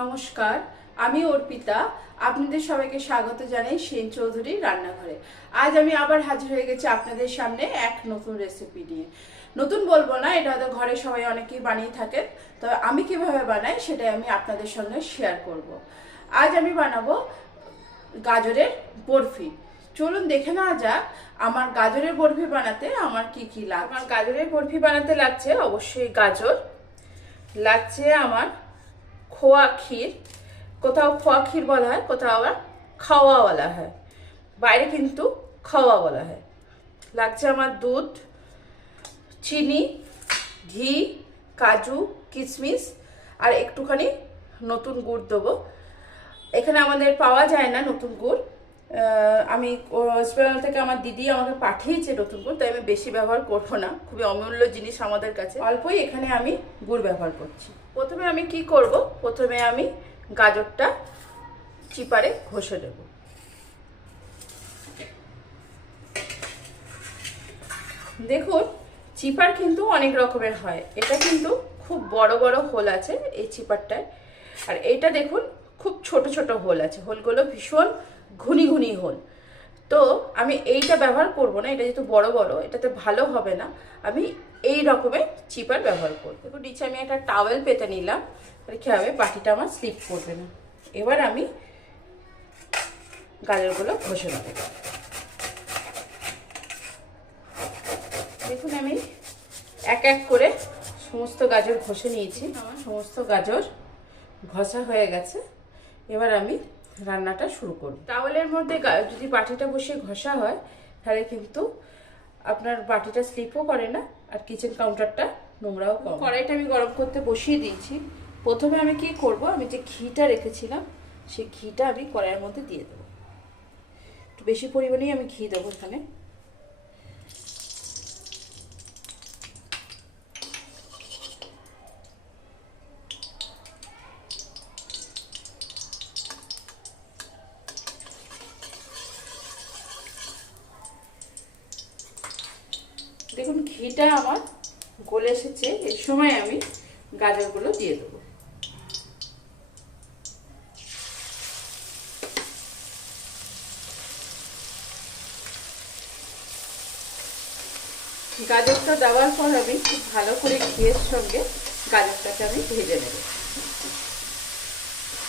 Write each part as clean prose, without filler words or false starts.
নমস্কার, আমি অর্পিতা। আপনাদের সবাইকে স্বাগত জানাই সেন চৌধুরীর রান্নাঘরে। আজ আমি আবার হাজির হয়ে গেছি আপনাদের সামনে এক নতুন রেসিপি নিয়ে। নতুন বলবো না, এটা হয়তো ঘরে সবাই অনেকেই বানিয়ে থাকেন, তবে আমি কিভাবে বানাই সেটাই আমি আপনাদের সঙ্গে শেয়ার করব। আজ আমি বানাবো গাজরের বরফি। চলুন দেখে নেওয়া যাক আমার গাজরের বরফি বানাতে আমার কি কি লাগবে। আমার গাজরের বরফি বানাতে লাগছে অবশ্যই গাজর, লাগছে আমার খোয়া ক্ষীর, কোথাও খোয়া ক্ষীর বলা হয়, কোথাও আবার খাওয়া বলা হয়, বাইরে কিন্তু খাওয়া বলা হয়। লাগছে আমার দুধ, চিনি, ঘি, কাজু, কিশমিশ আর একটুখানি নতুন গুড় দেবো। এখানে আমাদের পাওয়া যায় না নতুন গুড়, আমি ওয়েস্ট বেঙ্গল থেকে আমার দিদি আমাকে পাঠিয়েছে নতুন গুড়, তাই আমি বেশি ব্যবহার করবো না, খুবই অমূল্য জিনিস আমাদের কাছে, অল্পই এখানে আমি গুড় ব্যবহার করছি। প্রথমে আমি কি করব, প্রথমে আমি গাজরটা চিপারে ঘষে দেব। দেখুন, চিপার কিন্তু অনেক রকমের হয়, এটা কিন্তু খুব বড় বড় হোল আছে এই চিপারটায়, আর এইটা দেখুন খুব ছোট ছোট হোল আছে, হোলগুলো ভীষণ ঘুনি ঘুনি হোল। তো আমি এইটা ব্যবহার করব না, এটা যেহেতু বড় বড়, এটাতে ভালো হবে না, আমি এই রকমের চিপার ব্যবহার করব। দেখুন নিচে আমি একটা টাওয়েল পেতে নিলাম, তাহলে কি হবে, বাটিটা আমার স্লিপ করবে না। এবার আমি গাজরগুলো ঘষে নেব। দেখুন আমি এক এক করে সমস্ত গাজর ঘষে নিয়েছি, আমার সমস্ত গাজর ঘষা হয়ে গেছে। এবার আমি রান্নাটা শুরু করব। টাওয়েলের মধ্যে যদি বাটিটা বসিয়ে ঘষা হয় তাহলে কিন্তু আপনার বাটিটা স্লিপও করে না, আর কিচেন কাউন্টারটা নোংরাও কম। কড়াইটা আমি গরম করতে বসিয়ে দিয়েছি। প্রথমে আমি কি করব, আমি যে ঘিটা রেখেছিলাম সেই ঘিটা আমি কড়াইয়ের মধ্যে দিয়ে দেবো। একটু বেশি পরিমাণেই আমি ঘি দেবো এখানে। দেখুন ঘিটা আমার গলে এসেছে, এই সময় আমি গাজরগুলো দিয়ে দেবো। গাজরটা দেওয়ার পর আমি খুব ভালো করে ঘিয়ের সঙ্গে গাজরটাকে আমি ভেজে নেব।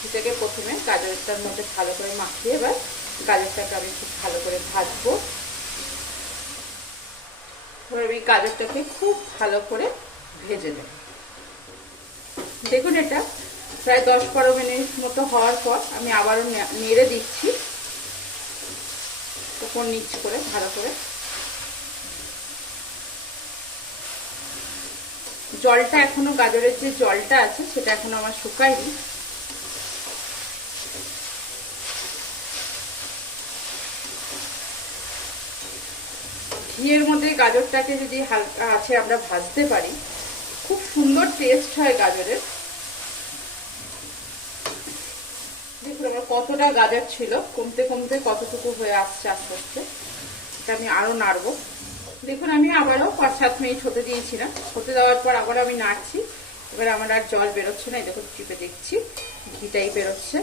ঘিটাকে প্রথমে গাজরটার মধ্যে ভালো করে মাখিয়ে এবার গাজরটাকে আমি খুব ভালো করে ভাজবো। এবার আমি গাজরটাকে খুব ভালো করে ভেজে নেব। দেখুন এটা প্রায় 10-12 মিনিট মতো হওয়ার পর আমি আবারও নেড়ে দিচ্ছি উপর নিচ করে ভালো করে। জলটা এখনো, গাজরের যে জলটা আছে সেটা এখনো আমার শুকায়নি। ঘিয়ের মধ্যে গাজরটাকে যদি হালকা আছে আমরা ভাজতে পারি, খুব সুন্দর টেস্ট হয় গাজরের। দেখুন আমার কতটা গাজর ছিল, কমতে কমতে কতটুকু হয়ে আসছে আস্তে আস্তে। এটা আমি আরো নাড়বো। দেখুন আমি আবারও 5-7 মিনিট হতে দিয়েছিলাম, হতে দেওয়ার পর আবার আমি নাড়ছি। এবার আমার আর জল বেরোচ্ছে না, দেখুন চিপে দেখছি ঘিটাই বেরোচ্ছে।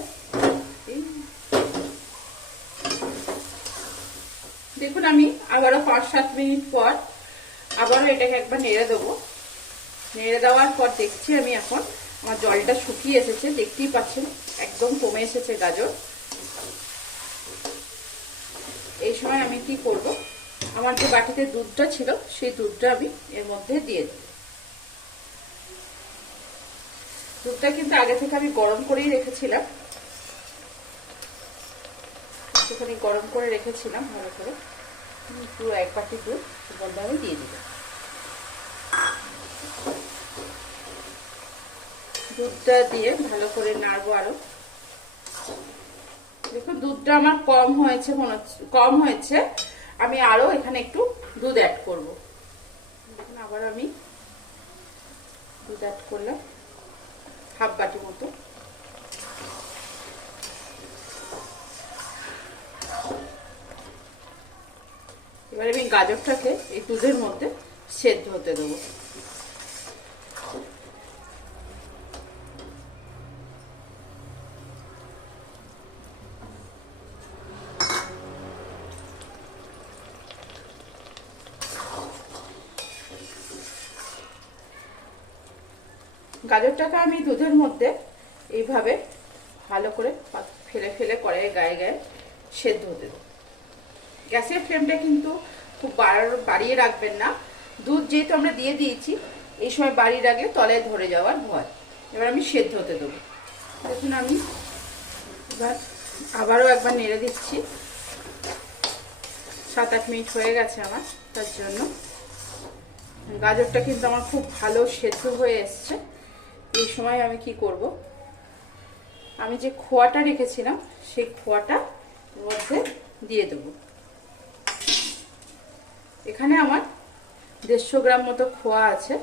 দেখুন আমি আবারও 5-7 মিনিট পর আবারও এটাকে একবার নেড়ে দেবো। নেড়ে দেওয়ার পর দেখছি আমি এখন আমার জলটা শুকিয়ে এসেছে, দেখতেই পাচ্ছেন একদম কমে এসেছে গাজর। এই সময় আমি কি করব, আমার যে বাটিতে দুধটা ছিল সেই দুধটা আমি এর মধ্যে দিয়ে দেব। দুধটা কিন্তু আগে থেকে আমি গরম করেই রেখেছিলাম, একটুখানি গরম করে রেখেছিলাম ভালো করে। পুরো 1 বাটি দুধ এর মধ্যে আমি দিয়ে দিব। দুধটা দিয়ে ভালো করে নাড়বো আরো। দেখুন দুধটা আমার কম হয়েছে, মনে হচ্ছে কম হয়েছে, আমি আরো এখানে একটু দুধ অ্যাড করব। দেখুন আবার আমি দুধ অ্যাড করলাম 1/2 বাটি মতো। এবার আমি গাজরটাকে এই দুধের মধ্যে সেদ্ধ হতে দেবো। গাজরটাকে আমি দুধের মধ্যে এইভাবে ভালো করে ফেলে ফেলে কড়াইয়ের গায়ে গায়ে সেদ্ধ হতে দেবো। গ্যাসের ফ্লেমটা কিন্তু খুব বাড়িয়ে রাখবেন না। দুধ যেহেতু আমরা দিয়ে দিয়েছি, এই সময় বাড়িয়ে রাখলে তলায় ধরে যাওয়ার ভয়। এবার আমি সেদ্ধ হতে দেবো। দেখুন আমি এবার আবারও একবার নেড়ে দিচ্ছি। 7-8 মিনিট হয়ে গেছে আমার। তার জন্য গাজরটা কিন্তু আমার খুব ভালো সেদ্ধ হয়ে এসছে। এই সময় আমি কি করব, আমি যে খোয়াটা রেখেছিলাম সেই খোয়াটা মধ্যে দিয়ে দেবো। এখানে আমার 150 গ্রাম মতো খোয়া আছে।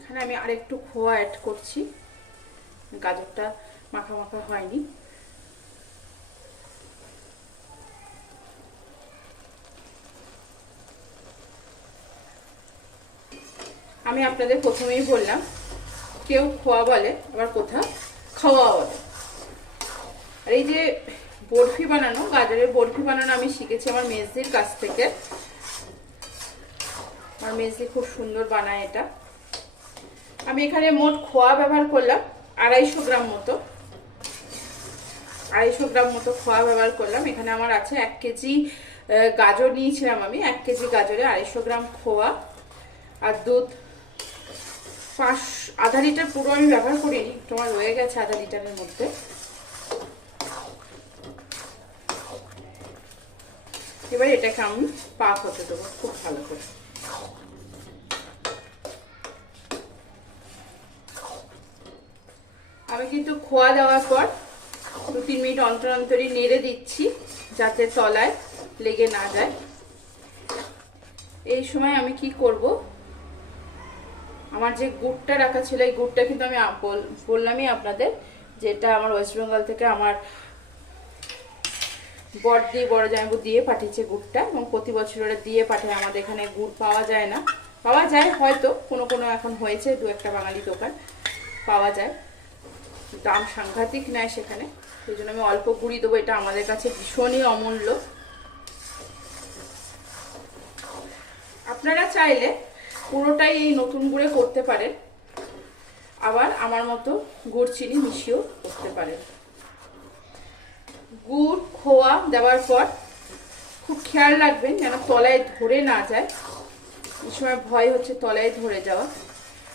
এখানে আমি আরেকটু খোয়া অ্যাড করছি, গাজরটা মাখা মাখা হয়নি। আমি আপনাদের প্রথমেই বললাম, কেউ খোয়া বলে, আবার কোথাও খাওয়া বলে। আর এই যে বরফি বানানো, গাজরের বরফি বানানো আমি শিখেছি আমার মেজদির কাছ থেকে। আমার মেজদি খুব সুন্দর বানায় এটা। আমি এখানে মোট খোয়া ব্যবহার করলাম 250 গ্রাম মতো। 250 গ্রাম মতো খোয়া ব্যবহার করলাম। এখানে আমার আছে 1 কেজি গাজর নিয়েছিলাম আমি। 1 কেজি গাজরে 250 গ্রাম খোয়া আর দুধ আধা লিটার পুরো আমি ব্যবহার করিনি, তোমার রয়ে গেছে আধা লিটারের মধ্যে। এবার এটাকে আমি পাক হতে দেবো খুব ভালো করে। আমি কিন্তু খোয়া দেওয়ার পর 2-3 মিনিট অন্তর অন্তরই নেড়ে দিচ্ছি যাতে তলায় লেগে না যায়। এই সময় আমি কি করব, আমার যে গুড়টা রাখা ছিল এই গুড়টা কিন্তু আমি বললামই আপনাদের, যেটা আমার ওয়েস্ট বেঙ্গল থেকে আমার বড় জামাইবু দিয়ে পাঠিয়েছে গুড়টা, এবং প্রতি বছর ওরা দিয়ে পাঠায়। আমাদের এখানে গুড় পাওয়া যায় না, পাওয়া যায় হয়তো কোনো কোনো, এখন হয়েছে 2-1টা বাঙালি দোকান পাওয়া যায়, দাম সাংঘাতিক নেয় সেখানে। সেই জন্য আমি অল্প গুড়ি দেবো, এটা আমাদের কাছে ভীষণই অমূল্য। আপনারা চাইলে পুরোটাই এই নতুন গুড়ে করতে পারেন, আবার আমার মতো গুড় চিনি মিশিয়েও করতে পারেন। গুড় খোয়া দেওয়ার পর খুব খেয়াল রাখবেন যেন তলায় ধরে না যায়। এই সময় ভয় হচ্ছে তলায় ধরে যাওয়া,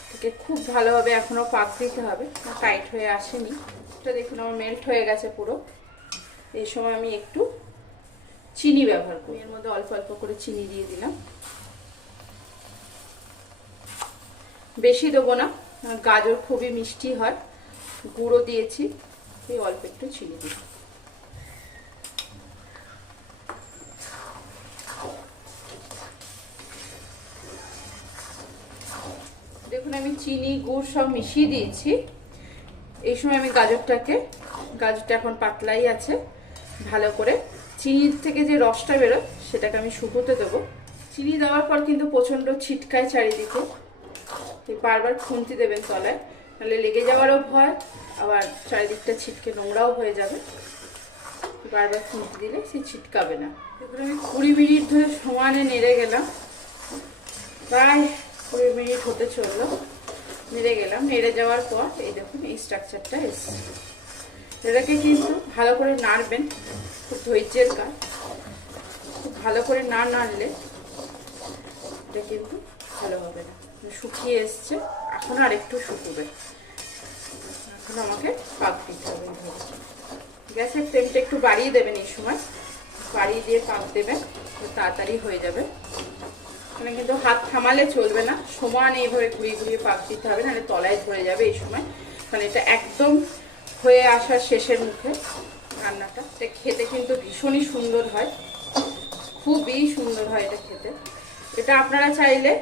থেকে খুব ভালোভাবে এখনো পাক দিতে হবে, টাইট হয়ে আসেনি। এটা দেখুন আমার মেল্ট হয়ে গেছে পুরো। এই সময় আমি একটু চিনি ব্যবহার করি, এর মধ্যে অল্প অল্প করে চিনি দিয়ে দিলাম। বেশি দেবো না, গাজর খুবই মিষ্টি হয়, গুঁড়ো দিয়েছি, এই অল্প একটু চিনি দিই। দেখুন আমি চিনি গুড় সব মিশিয়ে দিয়েছি। এই সময় আমি গাজরটা এখন পাতলাই আছে, ভালো করে চিনির থেকে যে রসটা বেরোয় সেটাকে আমি শুকোতে দেবো। চিনি দেওয়ার পর কিন্তু প্রচণ্ড ছিটকায় চারিদিকে, বারবার খুন্তি দেবেন তলায়, নাহলে লেগে যাওয়ারও ভয়, আবার চারিদিকটা ছিটকে নোংরাও হয়ে যাবে। বারবার খুন্তি দিলে সে ছিটকাবে না। দেখুন আমি 20 মিনিট ধরে সমানে নেড়ে গেলাম, প্রায় 20 মিনিট হতে চললো, নেড়ে গেলাম। নেড়ে যাওয়ার পর এই দেখুন এই স্ট্রাকচারটা এসছে। এটাকে কিন্তু ভালো করে নাড়বেন, খুব ধৈর্যের কাজ। খুব ভালো করে না নাড়লে এটা কিন্তু ভালো হবে না। শুকিয়ে এসছে, এখন আর একটু শুকোবে, এখন আমাকে পাক দিতে হবে। গ্যাসের ফ্লেমটা একটু বাড়িয়ে দেবেন, এই সময় বাড়িয়ে দিয়ে পাক দেবেন, তাড়াতাড়ি হয়ে যাবে। মানে কিন্তু হাত থামালে চলবে না, সমান এইভাবে ঘুরিয়ে ঘুরিয়ে পাক দিতে হবে, নাহলে তলায় ধরে যাবে এই সময়। কারণ এটা একদম হয়ে আসার শেষের মুখে রান্নাটা। এটা খেতে কিন্তু ভীষণই সুন্দর হয়, খুবই সুন্দর হয় এটা খেতে। এটা আপনারা চাইলে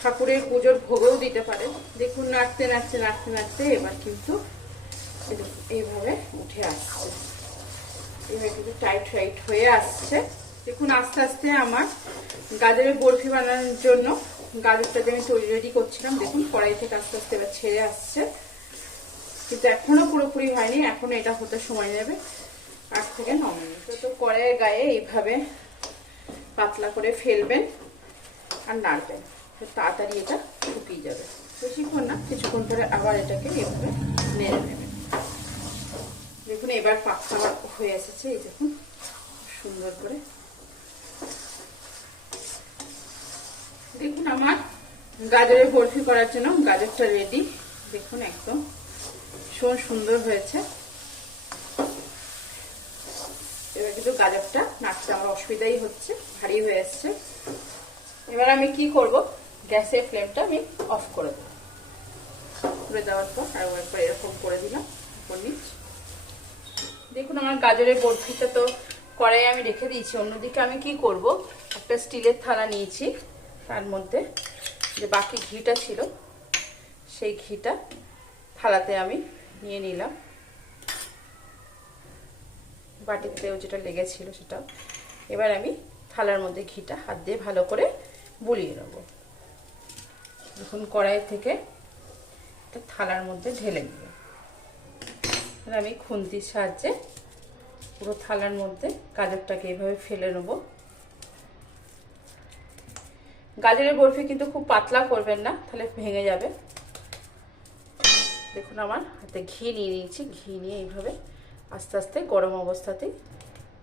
ঠাকুরের পুজোর ভোগেও দিতে পারেন। দেখুন নাড়তে নাড়তে নাড়তে নাড়তে এবার কিন্তু এইভাবে উঠে আসছে, এইভাবে কিন্তু টাইট হয়ে আসছে। দেখুন আস্তে আস্তে আমার গাজরের বরফি বানানোর জন্য গাজরটাকে আমি রেডি করছিলাম। দেখুন কড়াই থেকে আস্তে আস্তে এবার ছেড়ে আসছে, কিন্তু এখনো পুরোপুরি হয়নি, এখনো এটা হতে সময় নেবে 8 থেকে 9 মিনিট। তো কড়াইয়ের গায়ে এইভাবে পাতলা করে ফেলবেন আর নাড়বেন, তাড়াতাড়ি এটা শুকিয়ে যাবে। বেশিক্ষণ না, কিছুক্ষণ ধরে আবার এটাকে এইভাবে নেড়ে নেবেন। দেখুন এবার পাতলা হয়ে এসেছে, এই দেখুন সুন্দর করে। দেখুন আমার গাজরের বরফি করার জন্য গাজরটা রেডি। দেখুন একদম ভীষণ সুন্দর হয়েছে। এবার কিন্তু গাজরটা নাড়তে আমার অসুবিধাই হচ্ছে, ভারী হয়ে আসছে। এবার আমি কি করব, গ্যাসের ফ্লেমটা আমি অফ করে দেবো। করে দেওয়ার পর আর একবার এরকম করে দিলাম উপর নিচ। দেখুন আমার গাজরের বরফিটা তো কড়াই আমি রেখে দিয়েছি। অন্যদিকে আমি কি করব, একটা স্টিলের থালা নিয়েছি, তার মধ্যে যে বাকি ঘিটা ছিল সেই ঘিটা থালাতে আমি নিয়ে নিলাম। বাটিতেও যেটা লেগেছিল সেটা। এবার আমি থালার মধ্যে ঘিটা হাত দিয়ে ভালো করে বুলিয়ে নেব। দেখুন কড়াই থেকে একটা থালার মধ্যে ঢেলে নেব। আমি খুন্তির সাহায্যে পুরো থালার মধ্যে গাজরটাকে এইভাবে ফেলে নেব। গাজরের বরফি কিন্তু খুব পাতলা করবেন না, তাহলে ভেঙে যাবে। দেখুন আমার হাতে ঘি নিয়ে নিয়েছি, ঘি নিয়ে এইভাবে আস্তে আস্তে গরম অবস্থাতেই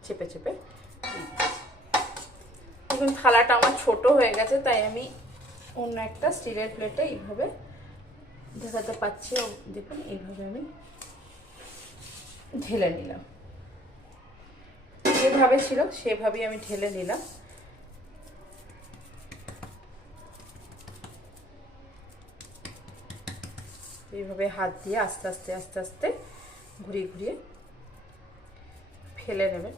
চেপে চেপে দেখুন থালাটা আমার ছোট হয়ে গেছে, তাই আমি অন্য একটা স্টিলের প্লেটে এইভাবে দেখাতে পাচ্ছি। দেখুন এইভাবে আমি ঢেলে নিলাম, যেভাবে ছিল সেভাবেই আমি ঢেলে নিলাম। এইভাবে হাত দিয়ে আস্তে আস্তে আস্তে আস্তে ঘুরিয়ে ঘুরিয়ে ফেলে নেবেন।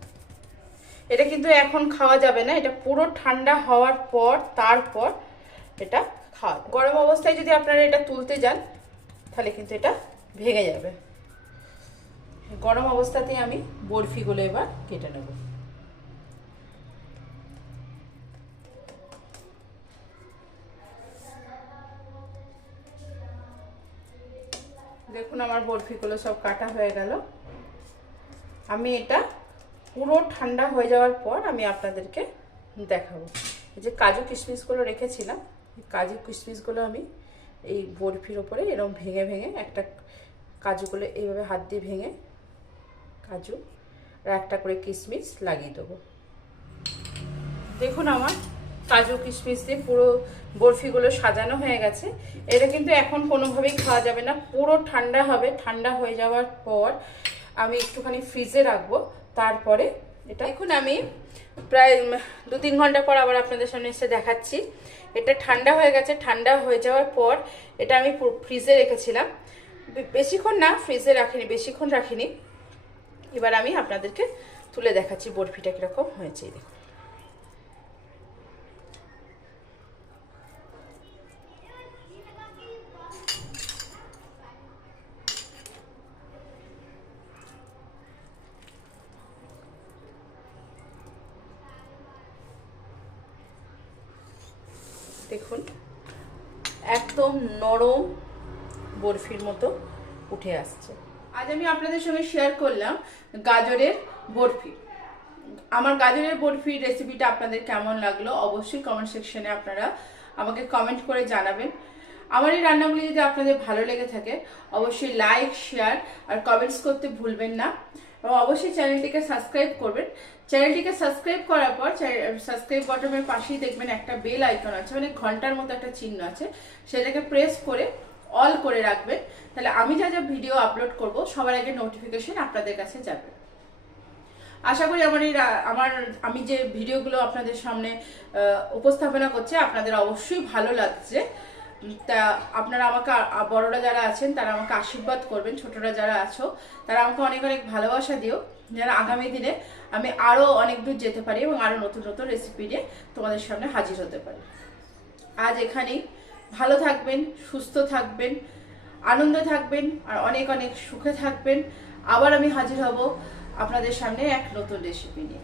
এটা কিন্তু এখন খাওয়া যাবে না, এটা পুরো ঠান্ডা হওয়ার পর তারপর এটা খাওয়া। গরম অবস্থায় যদি আপনারা এটা তুলতে যান তাহলে কিন্তু এটা ভেঙে যাবে। গরম অবস্থাতেই আমি বরফিগুলো এবার কেটে নেব। দেখুন আমার বরফিগুলো সব কাটা হয়ে গেল। আমি এটা পুরো ঠান্ডা হয়ে যাওয়ার পর আমি আপনাদেরকে দেখাবো। এই যে কাজু কিশমিশগুলো রেখেছিলাম, কাজু কিশমিশগুলো আমি এই বরফির ওপরে এরকম ভেঙে ভেঙে একটা কাজুগুলো এইভাবে হাত দিয়ে ভেঙে কাজু আর একটা করে কিশমিশ লাগিয়ে দেবো। দেখুন আমার কাজু কিশমিশ দিয়ে পুরো বরফিগুলো সাজানো হয়ে গেছে। এটা কিন্তু এখন কোনোভাবেই খাওয়া যাবে না, পুরো ঠান্ডা হবে। ঠান্ডা হয়ে যাওয়ার পর আমি একটুখানি ফ্রিজে রাখবো, তারপরে এটা এখন আমি প্রায় 2-3 ঘন্টা পর আবার আপনাদের সামনে এসে দেখাচ্ছি। এটা ঠান্ডা হয়ে গেছে। ঠান্ডা হয়ে যাওয়ার পর এটা আমি ফ্রিজে রেখেছিলাম, বেশিক্ষণ না ফ্রিজে রাখিনি, বেশিক্ষণ রাখিনি। এবার আমি আপনাদেরকে তুলে দেখাচ্ছি বরফিটা কীরকম হয়েছে। দেখুন দেখুন একদম নরম বরফির মতো উঠে আসছে। আজ আমি আপনাদের সঙ্গে শেয়ার করলাম গাজরের বরফি। আমার গাজরের বরফির রেসিপিটা আপনাদের কেমন লাগলো অবশ্যই কমেন্ট সেকশনে আপনারা আমাকে কমেন্ট করে জানাবেন। আমার এই রান্নাগুলি যদি আপনাদের ভালো লেগে থাকে অবশ্যই লাইক, শেয়ার আর কমেন্টস করতে ভুলবেন না, এবং অবশ্যই চ্যানেলটিকে সাবস্ক্রাইব করবেন। চ্যানেলটিকে সাবস্ক্রাইব করার পর সাবস্ক্রাইব বাটনের পাশেই দেখবেন একটা বেল আইকন আছে, মানে ঘন্টার মতো একটা চিহ্ন আছে, সেটাকে প্রেস করে অল করে রাখবেন। তাহলে আমি যা যা ভিডিও আপলোড করব সবার আগে নোটিফিকেশন আপনাদের কাছে যাবে। আশা করি আমি যে ভিডিওগুলো আপনাদের সামনে উপস্থাপনা করছি আপনাদের অবশ্যই ভালো লাগছে। তা আপনারা আমাকে, বড়রা যারা আছেন তারা আমাকে আশীর্বাদ করবেন, ছোটরা যারা আছো তারা আমাকে অনেক অনেক ভালোবাসা দিও, যেন আগামী দিনে আমি আরও অনেক দূর যেতে পারি এবং আরও নতুন নতুন রেসিপি নিয়ে তোমাদের সামনে হাজির হতে পারি। আজ এখানেই। ভালো থাকবেন, সুস্থ থাকবেন, আনন্দে থাকবেন আর অনেক অনেক সুখে থাকবেন। আবার আমি হাজির হব আপনাদের সামনে এক নতুন রেসিপি নিয়ে।